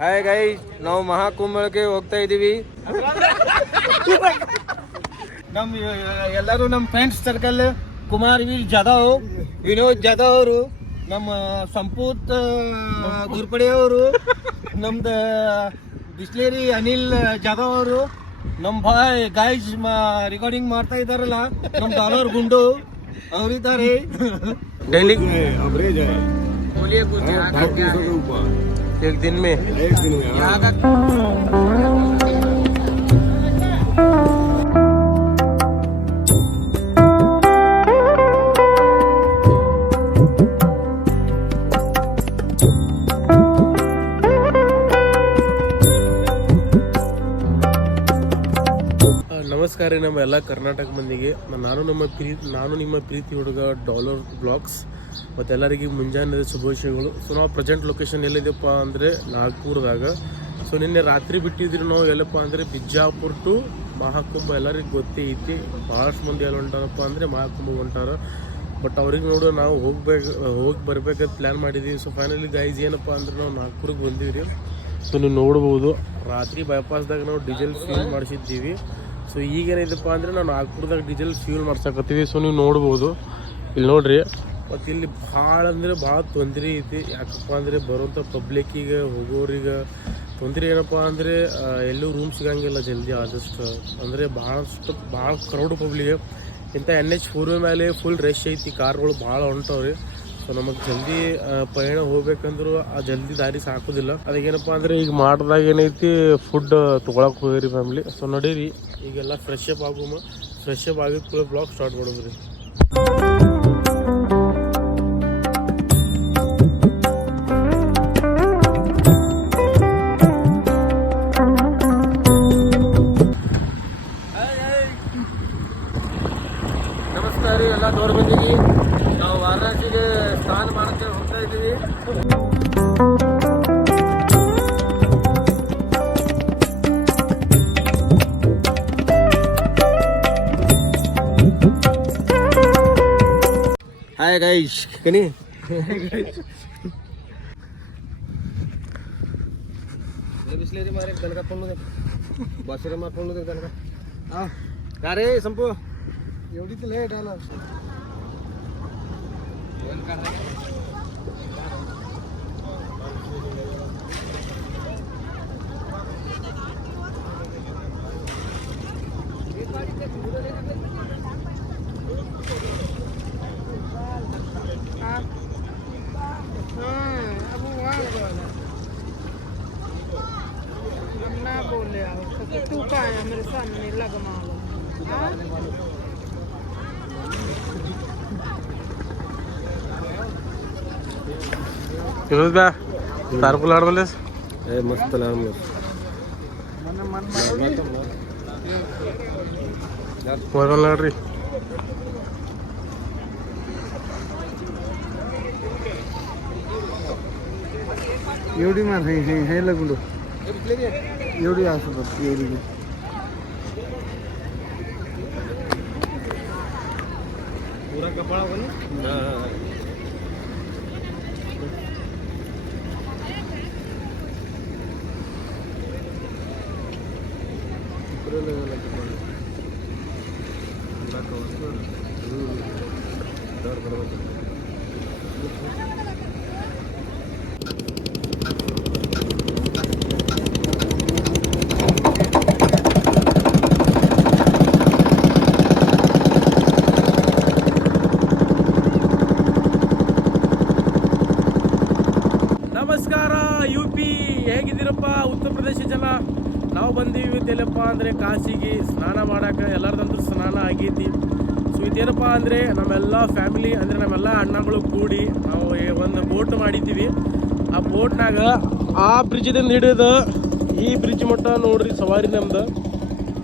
Hi guys, ನಾವು ಮಹಾಕುಂಭಕ್ಕೆ ಹೋಗ್ತಾ ಇದೀವಿ. ಎಲ್ಲರೂ ನಮ್ಮ ಫ್ರೆಂಡ್ಸ್ ಸರ್ಕಲ್, ಕುಮಾರ್ ವೀರ್ ಜಾಧವ್, ವಿನೋದ್ ಜಾಧವ್ ಅವರು, ನಮ್ಮ ಸಂಪೂತ್ ಘೋರ್ಪಡೆ ಅವರು, ನಮ್ದು ಬಿಸ್ಲೇರಿ ಅನಿಲ್ ಜಾಧವ್ ಅವರು, ನಮ್ಮ ಭಾಯ್ ಗೈಸ್ ರೆಕಾರ್ಡಿಂಗ್ ಮಾಡ್ತಾ ಇದಾರಲ್ಲ ನಮ್ಮ ಡಾಲರ್ ಗುಂಡು ಅವರಿದ್ದಾರೆ. डेली एवरेज है, बोलिए कुछ यहाँ का क्या है? एक दिन में यहाँ का ನಮಸ್ಕಾರ ರೀ ನಮ್ಮ ಎಲ್ಲ ಕರ್ನಾಟಕ ಮಂದಿಗೆ. ನಾನು ನಿಮ್ಮ ಪ್ರೀತಿ ಹುಡುಗ ಡಾಲರ್ ಬ್ಲಾಗ್ಸ್. ಮತ್ತು ಎಲ್ಲರಿಗೆ ಮುಂಜಾನೆ ಶುಭಾಶಯಗಳು. ಸೊ ನಾವು ಪ್ರೆಸೆಂಟ್ ಲೊಕೇಶನ್ ಎಲ್ಲಿದೆಪ್ಪ ಅಂದರೆ ನಾಗ್ಪುರದಾಗ. ಸೊ ನಿನ್ನೆ ರಾತ್ರಿ ಬಿಟ್ಟಿದ್ರಿ ನಾವು ಎಲ್ಲಪ್ಪ ಅಂದರೆ ಬಿಜಾಪುರ ಟು ಮಹಾಕುಂಭ. ಎಲ್ಲರಿಗೆ ಗೊತ್ತೇ ಐತಿ. ಭಾಳಷ್ಟು ಮಂದಿ ಎಲ್ಲಿ ಹೊಂಟಾರಪ್ಪ ಅಂದರೆ ಮಹಾಕುಂಭ ಹೊಂಟಾರ. ಬಟ್ ಅವ್ರಿಗೆ ನೋಡೋ ನಾವು ಹೋಗಿ ಬರ್ಬೇಕಂತ ಪ್ಲ್ಯಾನ್ ಮಾಡಿದ್ದೀವಿ. ಸೊ ಫೈನಲಿ ಗೈಸ್ ಏನಪ್ಪ ಅಂದ್ರೆ ನಾವು ನಾಗ್ಪುರಕ್ಕೆ ಬಂದೀವಿ ರೀ. ಸೊ ನೀವು ನೋಡ್ಬೋದು ರಾತ್ರಿ ಬೈಪಾಸ್ದಾಗ ನಾವು ಡೀಸೆಲ್ ಫ್ಯೂಲ್ ಮಾಡಿಸಿದ್ದೀವಿ. ಸೊ ಈಗೇನೈತಪ್ಪ ಅಂದರೆ ನಾವು ನಾಗ್ಪುರದಾಗ ಡೀಸೆಲ್ ಫ್ಯೂಲ್ ಮಾಡ್ಸಕತ್ತೀವಿ. ಸೊ ನೀವು ನೋಡ್ಬೋದು ಇಲ್ಲಿ ನೋಡ್ರಿ. ಮತ್ತು ಇಲ್ಲಿ ಭಾಳ ಅಂದರೆ ಭಾಳ ತೊಂದರೆ ಐತಿ. ಯಾಕಪ್ಪ ಅಂದರೆ ಬರೋಂಥ ಪಬ್ಲಿಕ್ಕಿಗೆ ಹೋಗೋರಿಗೆ ತೊಂದರೆ ಏನಪ್ಪ ಅಂದರೆ ಎಲ್ಲೂ ರೂಮ್ ಸಿಗಂಗಿಲ್ಲ ಜಲ್ದಿ ಆದಷ್ಟು. ಅಂದರೆ ಭಾಳ ಕ್ರೌಡ್ ಪಬ್ಲಿಕ್. ಇಂಥ NH4 ಮೇಲೆ ಫುಲ್ ರಶ್ ಐತಿ, ಕಾರ್ಗಳು ಭಾಳ ಹೊಂಟವ್ರಿ. ಸೊ ನಮಗೆ ಜಲ್ದಿ ಪಯಣ ಹೋಗ್ಬೇಕಂದ್ರು ಆ ಜಲ್ದಿ ದಾರಿ ಸಾಕೋದಿಲ್ಲ. ಅದಕ್ಕೇನಪ್ಪ ಅಂದರೆ ಈಗ ಮಾಡ್ದಾಗ ಏನೈತಿ ಫುಡ್ ತೊಗೊಳಕ್ಕೆ ಹೋಗಿರಿ ಫ್ಯಾಮಿಲಿ. ಸೊ ನಡೀರಿ ಈಗೆಲ್ಲ ಫ್ರೆಶ್ ಅಪ್ ಆಗಿದ ಕೂಡ ಬ್ಲಾಗ್ ಸ್ಟಾರ್ಟ್ ಮಾಡೋದ್ರಿ. ನಮಸ್ಕಾರ ರೀ ಎಲ್ಲ ದೂರ ಬಂದಿದ್ದೀವಿ. ನಾವು ವಾರಣಾಸಿಗೆ ಸ್ನಾನ ಮಾಡೋಕ್ಕೆ ಹೋಗ್ತಾ ಇದ್ದೀವಿ. हाय गाइस कनी बिस्लेरी मारे दनका फोन दे बासरे मा फोन दे दनका आ का रे संपू एवढी तर लेट आला फोन का तू काय मेरे सामने लगा मारो बा तारपुल आडवलेस ए मस्त लावलं मोबाईल लाड्री एवढी मार हे लगुंडू एवढी असं एवढी पूरा कपड़ा बने ನಮಸ್ಕಾರ UP, ಹೇಗಿದ್ದೀರಪ್ಪ ಉತ್ತರ ಪ್ರದೇಶ ಜನ? ನಾವು ಬಂದೀವಿ ಎಲ್ಲಪ್ಪ ಅಂದರೆ ಕಾಶಿಗೆ ಸ್ನಾನ ಮಾಡೋಕೆ. ಎಲ್ಲರದಂತೂ ಸ್ನಾನ ಆಗೈತಿ. ಸೊ ಇದೇನಪ್ಪ ಅಂದರೆ ನಮ್ಮೆಲ್ಲ ಫ್ಯಾಮಿಲಿ ಅಂದರೆ ನಮ್ಮೆಲ್ಲ ಅಣ್ಣಗಳು ಕೂಡಿ ನಾವು ಒಂದು ಬೋಟ್ ಮಾಡಿದ್ದೀವಿ. ಆ ಬೋಟ್ನಾಗ ಆ ಬ್ರಿಡ್ಜಿದಿಂದ ಹಿಡಿದು ಈ ಬ್ರಿಡ್ಜ್ ಮಟ್ಟ ನೋಡ್ರಿ ಸವಾರಿ ನಮ್ದು.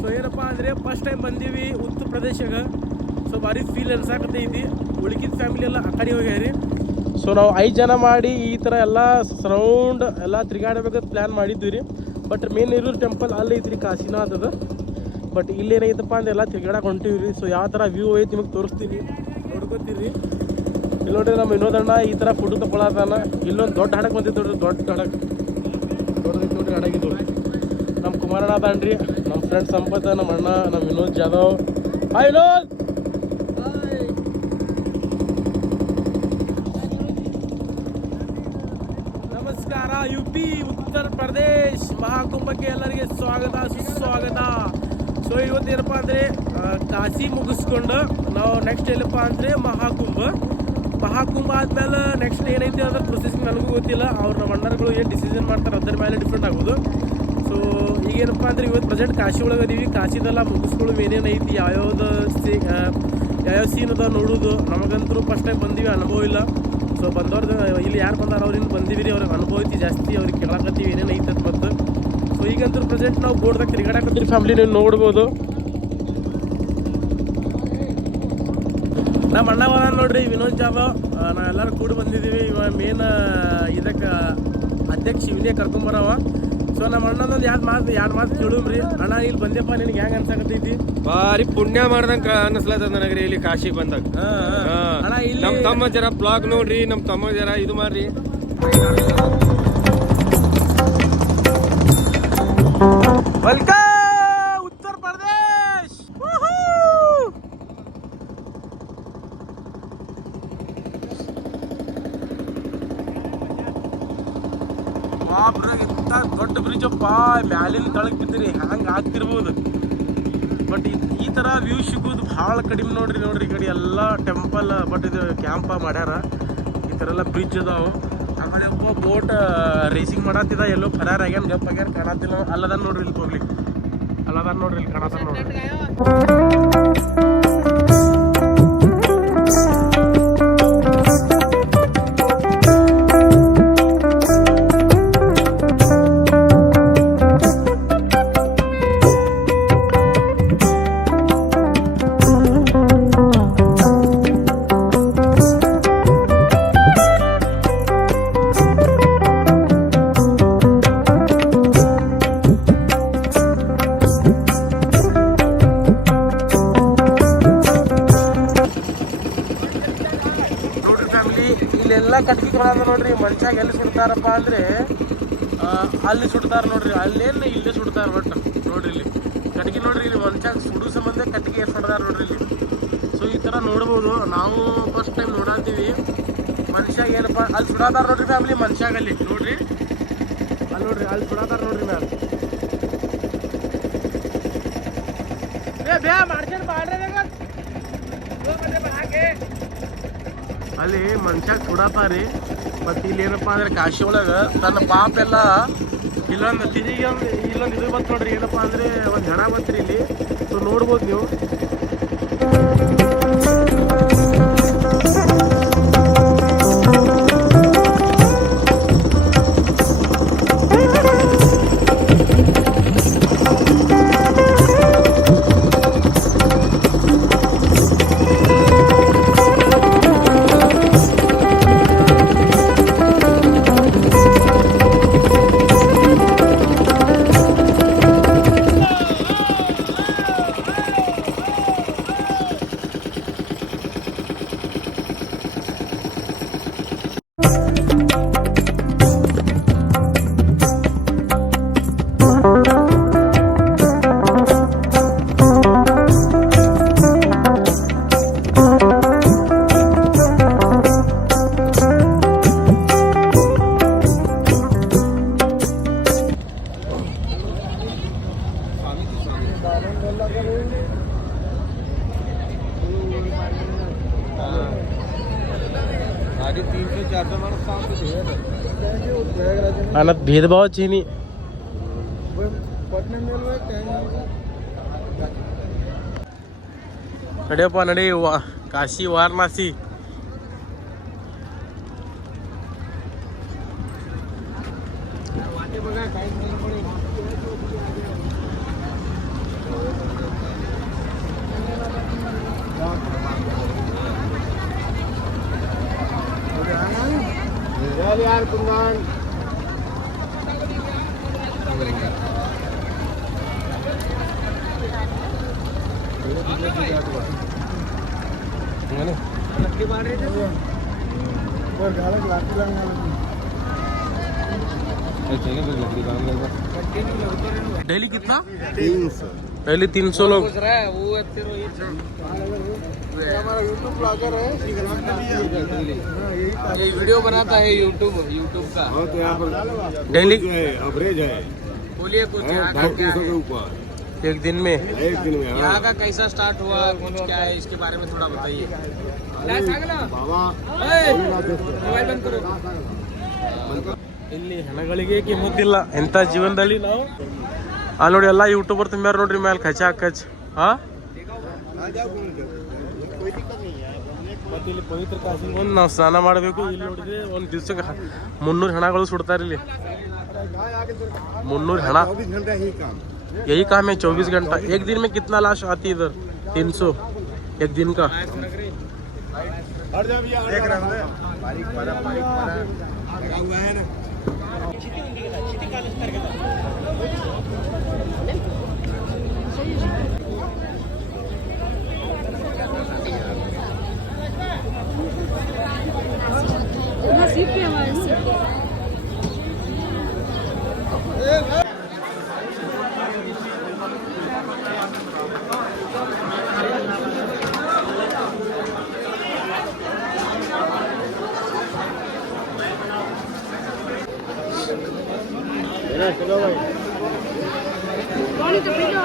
ಸೊ ಏನಪ್ಪ ಅಂದರೆ ಫಸ್ಟ್ ಟೈಮ್ ಬಂದೀವಿ ಉತ್ತರ ಪ್ರದೇಶಕ್ಕೆ. ಸೊ ಭಾರಿ ಫೀಲ್ ಅನ್ಸಾಕತ್ತೈತಿ. ಉಳ್ಕಿದ ಫ್ಯಾಮಿಲಿ ಎಲ್ಲ ಆ ಕಡೆ ಹೋಗ್ಯಾರಿ. ಸೊ ನಾವು 5 ಜನ ಮಾಡಿ ಈ ಥರ ಎಲ್ಲ ಸರೌಂಡ್ ಎಲ್ಲ ತಿರುಗಾಡಬೇಕಂತ ಪ್ಲ್ಯಾನ್ ಮಾಡಿದ್ವಿ ರೀ. ಬಟ್ ಮೇನ್ ಇರೋ ಟೆಂಪಲ್ ಅಲ್ಲಿ ಐತ್ರಿ, ಕಾಶಿನಾಥದ. ಬಟ್ ಇಲ್ಲೇನೈತಪ್ಪ ಅಂದ್ರೆ ಎಲ್ಲ ತಿರ್ಗಾಡಕ್ಕೆ ಹೊಂಟಿವಿ ರೀ. ಸೊ ಯಾವ ಥರ ವ್ಯೂ ಐತಿ ನಿಮಗೆ ತೋರಿಸ್ತೀನಿ, ನೋಡ್ಕೊತೀರಿ. ಇಲ್ಲಿ ನೋಡ್ರಿ ನಮ್ಮ ವಿನೋದಣ್ಣ ಈ ಥರ ಫೋಟೋ ತೊಗೊಳತಾನ. ಇಲ್ಲೊಂದು ದೊಡ್ಡ ಹಡಕ್ಕೆ ಬಂದಿದ್ದು ನೋಡ್ರಿ, ದೊಡ್ಡ ಹಡಕ್ಕೆ ನೋಡ್ರಿ. ನೋಡ್ರಿ ಅಡಗಿದ್ದು. ನಮ್ಮ ಕುಮಾರಣ್ಣ ಅದಾನ್ರಿ, ನಮ್ಮ ಫ್ರೆಂಡ್ ಸಂಪತ್, ನಮ್ಮ ಅಣ್ಣ, ನಮ್ಮ ವಿನೋದ್ ಜಾಧವ್. ಹಾಯ್ ವಿನೋದ್. ನಮಸ್ಕಾರ. UP ಉತ್ತರ ಪ್ರದೇಶ್ ಮಹಾಕುಂಭಕ್ಕೆ ಎಲ್ಲರಿಗೆ ಸ್ವಾಗತ ಸುಸ್ವಾಗತ. ಸೊ ಇವತ್ತೇನಪ್ಪ ಅಂದರೆ ಕಾಶಿ ಮುಗಿಸ್ಕೊಂಡು ನಾವು ನೆಕ್ಸ್ಟ್ ಎಲ್ಲಪ್ಪ ಅಂದರೆ ಮಹಾಕುಂಭ ಆದ್ಮೇಲೆ ನೆಕ್ಸ್ಟ್ ಏನೈತಿ ಅದ್ರ ಪ್ರೊಸೆಸಿಂಗ್ ನನಗೂ ಗೊತ್ತಿಲ್ಲ. ಅವ್ರು ನಮ್ಮ ಅಣ್ಣರುಗಳು ಏನು ಡಿಸಿಷನ್ ಮಾಡ್ತಾರೆ ಅದ್ರ ಮೇಲೆ ಡಿಫ್ರೆಂಟ್ ಆಗೋದು. ಸೊ ಈಗೇನಪ್ಪ ಅಂದ್ರೆ ಇವತ್ತು ಪ್ರೆಸೆಂಟ್ ಕಾಶಿ ಒಳಗೆ ಅದೀವಿ. ಕಾಶಿದೆಲ್ಲ ಮುಗಿಸ್ಕೊಳ್ಳೋದು ಏನೇನೈತಿ, ಯಾವ್ಯಾವ ಸೀನ್ ಅದ ನೋಡೋದು. ನಮಗಂತೂ ಫಸ್ಟ್ ಟೈಮ್ ಬಂದೀವಿ, ಅನುಭವ ಇಲ್ಲ. ಸೊ ಬಂದವ್ರದ್ದು ಇಲ್ಲಿ ಯಾರು ಬಂದಾರ ಅವ್ರಿಂದ ಬಂದೀವಿ ರೀ, ಅವ್ರಿಗೆ ಅನುಭವ ಐತಿ ಜಾಸ್ತಿ, ಅವ್ರಿಗೆ ಕೇಳಕತ್ತೀವಿ ಏನೇನು ಐತೆ ಮತ್ತು. ಸೊ ಈಗಂತೂ ಪ್ರೆಸೆಂಟ್ ನಾವು ಬೋರ್ಡ್ದಾಗ ತಿರುಗಾಡಕತ್ತೀವಿ ಫ್ಯಾಮಿಲಿ, ನೀವು ನೋಡ್ಬೋದು. ನಮ್ಮ ಅಣ್ಣ ನೋಡ್ರಿ ವಿನೋದ್ ಜಾಧವ್, ನಾವೆಲ್ಲರೂ ಕೂಡ ಬಂದಿದ್ದೀವಿ. ಇವ ಮೇನ್ ಇದಕ್ಕೆ ಅಧ್ಯಕ್ಷ ಇವನೇ ಕರ್ಕೊಂಬರವ. ಸೊ ನಮ್ಮ ಅಣ್ಣನೊಂದು ಎರಡು ಮಾತು ಕೇಳುಮ್ರಿ. ಅಣ್ಣ ಇಲ್ಲಿ ಬಂದೆಪ್ಪ, ನಿನಗೆ ಹೆಂಗೆ ಅನ್ಸಕತ್ತೈತಿ? ಭಾರಿ ಪುಣ್ಯ ಮಾಡ್ದಂಗ ಅನಿಸ್ಲದ ನನಗ್ರಿ ಇಲ್ಲಿ ಕಾಶಿಗೆ ಬಂದಾಗ. ಅಣ್ಣ ಇಲ್ಲಿ ನಮ್ ತಮ್ಮ ಜರ ಬ್ಲಾಗ್ ನೋಡ್ರಿ, ನಮ್ ತಮ್ಮ ಜರ ಇದು ಮಾಡ್ರಿ. ವೆಲ್ಕಮ್ ಉತ್ತರ ಪ್ರದೇಶ್. ಇಂಥ ದೊಡ್ಡ ಬ್ರಿಡ್ಜ್ ಅಪ್ಪ, ಮ್ಯಾಲಿನ ತಳಗ್ ಬಿದ್ದಿರಿ ಹ್ಯಾಂಗ ಆಗ್ತಿರ್ಬೋದು. ಬಟ್ ಈ ಥರ ವ್ಯೂ ಸಿಗೋದು ಭಾಳ ಕಡಿಮೆ ನೋಡ್ರಿ. ಈ ಕಡೆ ಎಲ್ಲ ಟೆಂಪಲ್, ಬಟ್ ಇದು ಕ್ಯಾಂಪ ಮಾಡ್ಯಾರ. ಈ ಥರ ಎಲ್ಲ ಬ್ರಿಡ್ಜ್ ಅದಾವು. ಆಮೇಲೆ ಒಬ್ಬ ಬೋಟ್ ರೇಸಿಂಗ್ ಮಾಡತ್ತಿದ, ಎಲ್ಲೋ ಫರಾರ್ ಆಗ್ಯಾನ, ಗಪ್ ಆಗ್ಯಾನ, ಕಾಣತ್ತಿಲ್ಲ. ಅಲ್ಲದ ನೋಡ್ರಿ ಇಲ್ಲಿ ಪಬ್ಲಿಕ್, ಅಲ್ಲದ ನೋಡ್ರಿ ಇಲ್ಲಿ ಕಾಣತ್ತ ನೋಡ್ರಿ. ಇಲ್ಲೆಲ್ಲ ಕಟ್ಗೆ ಕಾಣದ ನೋಡ್ರಿ. ಮನುಷ್ಯಾಗ ಎಲ್ಲಿ ಸುಡ್ತಾರಪ್ಪ ಅಂದ್ರೆ ಅಲ್ಲಿ ಸುಡ್ತಾರ ನೋಡ್ರಿ, ಅಲ್ಲೇನು ಇಲ್ಲೇ ಸುಡ್ತಾರ. ಬಟ್ ನೋಡ್ರಿ ಇಲ್ಲಿ ಕಟ್ಗೆ ನೋಡ್ರಿ, ಇಲ್ಲಿ ಮನುಷ್ಯಾಗ ಸುಡೋ ಸಂಬಂಧ ಕಟ್ಗೆ ಸುಡ್ತಾರ ನೋಡ್ರಿ ಇಲ್ಲಿ. ಸೊ ಈ ಥರ ನೋಡ್ಬೋದು. ನಾವು ಫಸ್ಟ್ ಟೈಮ್ ನೋಡಾತೀವಿ. ಮನುಷ್ಯಾಗ ಏನಪ್ಪ ಅಲ್ಲಿ ಸುಡಾತಾರ ನೋಡ್ರಿ ಫ್ಯಾಮಿಲಿ, ಮನುಷ್ಯಾಗ ಅಲ್ಲಿ ನೋಡ್ರಿ, ಅಲ್ಲಿ ನೋಡ್ರಿ, ಅಲ್ಲಿ ಸುಡಾತಾರ ನೋಡ್ರಿ ಮ್ಯಾಲ. ಅಲ್ಲಿ ಮನುಷ್ಯಾಗ ಸುಡಾತಾರಿ. ಮತ್ತು ಇಲ್ಲಿ ಏನಪ್ಪ ಅಂದ್ರೆ ಕಾಶಿ ಒಳಗೆ ತನ್ನ ಪಾಪ ಎಲ್ಲ ಇಲ್ಲೊಂದು ತಿರುಗಿ ಇಲ್ಲೊಂದು ಇದು ಬಂತು ನೋಡ್ರಿ. ಏನಪ್ಪ ಅಂದ್ರೆ ಒಂದು ಹೆಣ ಬಂತ್ರಿ ಇಲ್ಲಿ. ಸೊ ನೋಡ್ಬೋದು ನೀವು. ಅನ್ನೋದು ಭೇದ ಭಾವ ಚೀನಿ. ನಡೆಯಪ್ಪ ನಡಿ, ಕಾಶಿ ವಾರಣಾಸಿ. यार कुंदन डेली कितना? 300। डेली 300 लोग। हमारा यूट्यूब ब्लॉगर है, ये वीडियो बनाता है यूट्यूब का। तो यहाँ पर डेली एवरेज है बोलिए कुछ यहाँ का 250 के ऊपर एक दिन में। एक दिन में। यहाँ का कैसा स्टार्ट हुआ, कुछ क्या है इसके बारे में थोड़ा बताइए। बाबा मोबाइल बंद करो। ಇಲ್ಲಿ ಹೆಣಗಳಿಗೆ ಕಿಮ್ಮತ್ತಿಲ್ಲ ಎಂಥ ಜೀವನದಲ್ಲಿ ನಾವು ನೋಡಿ ಎಲ್ಲ ಯೂಟ್ಯೂಬರ್ ತುಂಬ್ಯಾರ ನೋಡ್ರಿ ಮ್ಯಾಲ ಖಚ ಖಚ್ ಹಾ ಮತ್ತೆ ಇಲ್ಲಿ ಪವಿತ್ರ ಕಾಶಿಗೆ ಬಂದು ನಾವು ಸ್ನಾನ ಮಾಡಬೇಕು. ಇಲ್ಲಿ ನೋಡಿದ್ರೆ ಒಂದು ದಿವ್ಸಕ್ಕೆ 300 ಹೆಣಗಳು ಸುಡ್ತಾರೆ ಇಲ್ಲಿ 300 ಹೆಣ. घंटा ही काम यही काम है 24 घंटा। एक दिन में कितना लाश आती है इधर? 300 एक दिन का। देख रहे हैं बारीक लगा हुआ है ना। नसीब पे हमारे नसीब पे। चलो भाई पानी तो पी लो।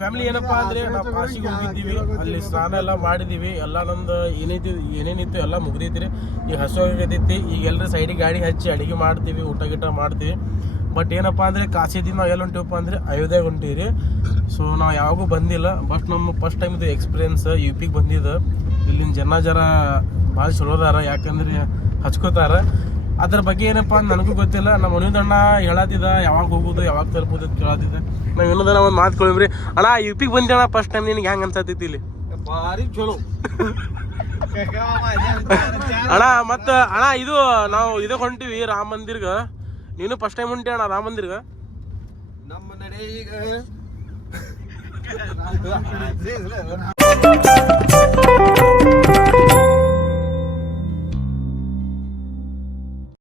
ಫ್ಯಾಮಿಲಿ ಏನಪ್ಪಾ ಅಂದ್ರೆ ನಾವು ಕಾಶಿಗೆ ಹೋಗಿದ್ದೀವಿ, ಅಲ್ಲಿ ಸ್ನಾನ ಎಲ್ಲ ಮಾಡಿದೀವಿ, ಎಲ್ಲ ನಮ್ದು ಏನೇನಿತ್ತು ಎಲ್ಲ ಮುಗ್ದೈತಿ. ಈಗ ಹಸು ಆಗತೈತಿ, ಈಗ ಎಲ್ಲರೂ ಸೈಡಿಗೆ ಗಾಡಿ ಹಚ್ಚಿ ಅಡಿಗೆ ಮಾಡ್ತೀವಿ, ಊಟ ಗಿಟ ಮಾಡ್ತೀವಿ. ಬಟ್ ಏನಪ್ಪಾ ಅಂದ್ರೆ ಕಾಶಿದಿಂದ ನಾವು ಎಲ್ಲಿ ಹೊಂಟಿವಪ್ಪ ಅಂದ್ರೆ ಅಯೋಧ್ಯೆಗೆ ಹೊಂಟೀವಿ. ಸೊ ನಾವು ಯಾವಾಗೂ ಬಂದಿಲ್ಲ, ಬಟ್ ನಮ್ಮ ಫಸ್ಟ್ ಟೈಮ್ ಇದು ಎಕ್ಸ್ಪೀರಿಯನ್ಸ್. UPಗೆ ಬಂದಿದ್ದು, ಇಲ್ಲಿನ ಜರ ಭಾಳ ಚಲೋ ಅದಾರ, ಯಾಕಂದ್ರೆ ಹಚ್ಕೋತಾರ. ಅದ್ರ ಬಗ್ಗೆ ಏನಪ್ಪಾ ನನಗೂ ಗೊತ್ತಿಲ್ಲ. ನಮ್ಮ ಮನೆಯದಣ್ಣ ಹೇಳತ್ತಿದ್ದ ಯಾವಾಗ ಹೋಗೋದು ಯಾವಾಗ ತಲುಪೋದು ಅಂತ ಕೇಳತ್ತಿದ್ದ. ನಾವು ಇನ್ನೊಂದನ ಒಂದು ಮಾತು ಕೇಳಿದ್ರಿ, ಅಣ್ಣ UPಗೆ ಬಂದಿಣ್ಣ ಫಸ್ಟ್ ಟೈಮ್, ನಿನಗೆ ಹೆಂಗೆ ಅನ್ಸತ್ತೈತಿ ಇಲ್ಲಿ? ಭಾರಿ ಚಲೋ ಅಣ್ಣ ಮತ್ತು ಅಣ್ಣ ಇದು ನಾವು ಇದಕ್ಕೆ ಹೊಂಟಿವಿ ರಾಮ ಮಂದಿರ್ಗೆ. ನೀನು ಫಸ್ಟ್ ಟೈಮ್ ಹೊಂಟಿ ಅಣ್ಣ ರಾಮ ಮಂದಿರ್ಗೆ? ನಮ್ಮ ನಡೆ ಈಗ